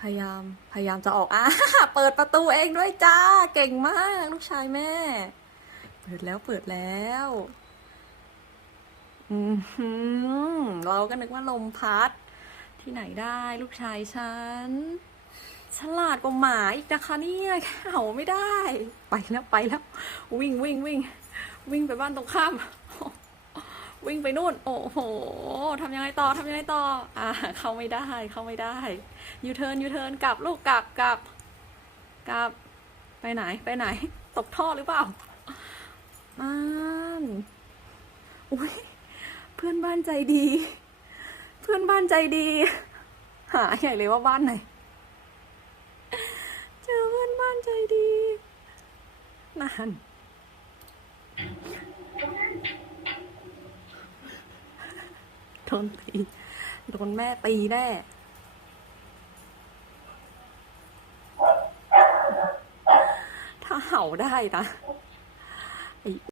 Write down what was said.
พยายาม พยายามจะออกอะเปิดประตูเองด้วยจ้า เก่งมาก ลูกชายแม่ เปิดแล้วเปิดแล้วอืมหือเราก็นึกว่าลมพัด ที่ไหนได้ลูกชายฉัน ฉลาดกว่าหมาอีกนะคะเนี่ยเห่าไม่ได้ ไปแล้วไปแล้ว วิ่งวิ่งวิ่งวิ่งไปบ้านตรงข้าม วิ่งไปนู่น โอ้โหำยังไงต่อทำยังไงต่อ อ่า เข้าไม่ได้ เข้าไม่ได้ ยูเทิร์น ยูเทิร์น กลับลูกกลับกลับกลับ ไปไหน ไปไหน ตกท่อหรือเปล่าอ่านอุ้ย เพื่อนบ้านใจดี เพื่อนบ้านใจดี หาใหญ่เลยว่าบ้านไหน เจอเพื่อนบ้านใจดีนาน โดนตีโดนแม่ตีแน่ถ้าเห่าได้นะไอ้